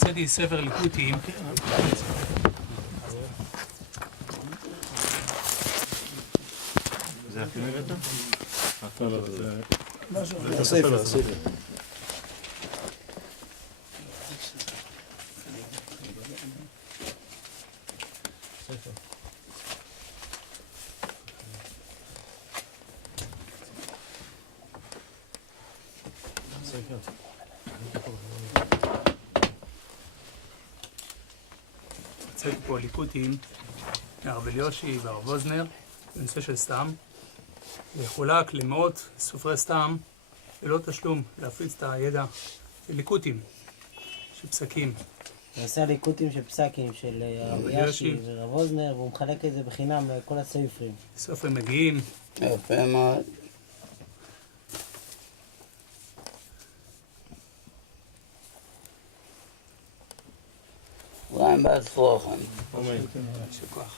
הוצאתי ספר ליקוטים. זה הכי נגדת? זה הספר. הוצאתי פה ליקוטים מהרב אליושי והרב ווזנר בנושא של סתם. זה חולק למאות סופרי סתם ללא תשלום להפיץ את הידע של ליקוטים, של פסקים. הוא עושה ליקוטים של פסקים של הרב אליושי ורב ווזנר, והוא מחלק את זה בחינם לכל הספרים. סופרים מגיעים. יפה מאוד. רעים בהצלחם. שכוח.